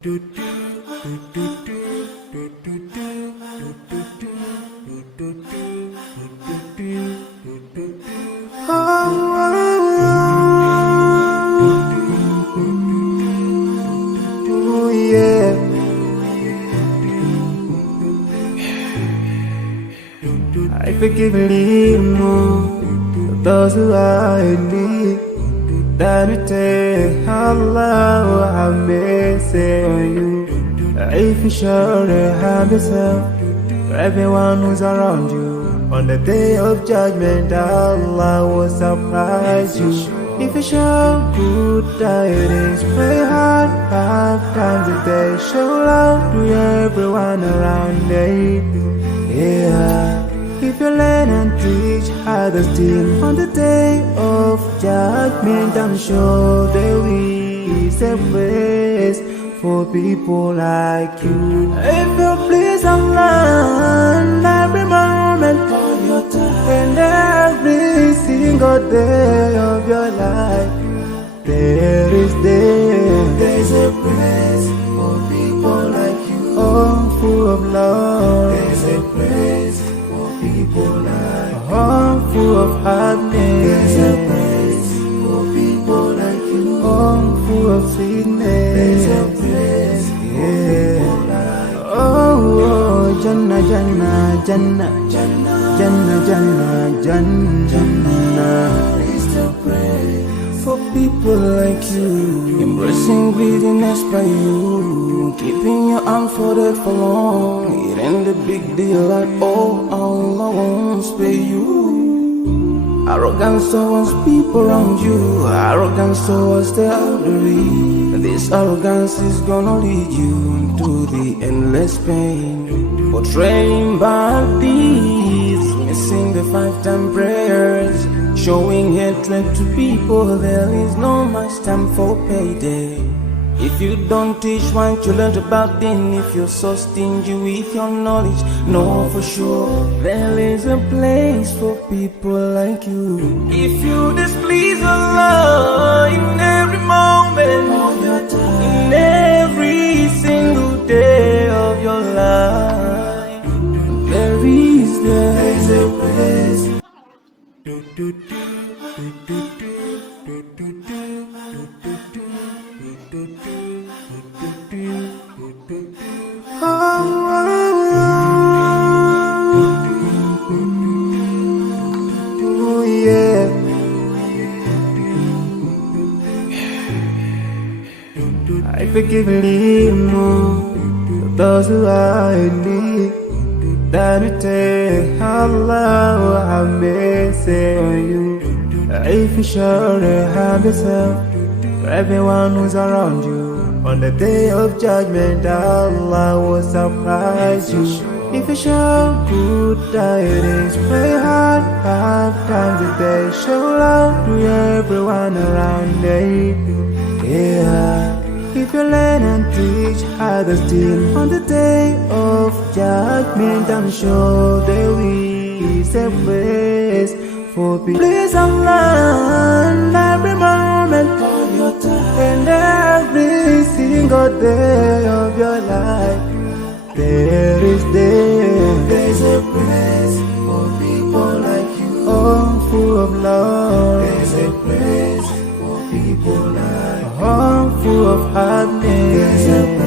Oh yeah. I forgive a little more those who are in need. That we take Allah have mercy on you. If you show the have yourself to everyone who's around you, on the day of judgment Allah will surprise you. If you show good tidings, pray hard 5 times a day. Show love to everyone around you. Yeah. If you learn and teach others still, on the day of judgment I'm sure there is a place for people like you. If you please Allah every moment of your time and every single day of your life, there's a place for people like you. Oh, full of love. There's a place people like a home full of happiness. There's a place for people like you. Home full of sweetness. There's a place for people like you. Oh, Jannah, Jannah, Jannah, Jannah, Jannah, Jannah, Jannah is the place for people like you. Embracing greediness by you, keeping your arms folded for long. It ain't a big deal at all. Allah won't spare you. Arrogance towards people around you, arrogance towards the elderly. This arrogance is gonna lead you to the endless pain. Portraying bad deeds, missing the 5-time prayers, showing hatred to people. There is no much time for payday. If you don't teach what you learned about them, if you're so stingy with your knowledge, know for sure there is a place for people like you. If you displease Allah in every moment of your time, in every single day of your life, there's a place. Oh yeah. I forgive a little more those who are in need. That we take Allah have mercy on you. If you show the have yourself to everyone who's around you, on the day of judgment Allah will surprise you. If you show good tidings, pray hard 5 times a day. Show love to everyone around you. Yeah. If you learn and teach others still, on the day of judgment I'm sure there is a place for people. Please Allah every moment of your time and every single day of your life, there's a place for people like you. Oh, full of love. There's a place for people like you. Oh, full of happiness. There's a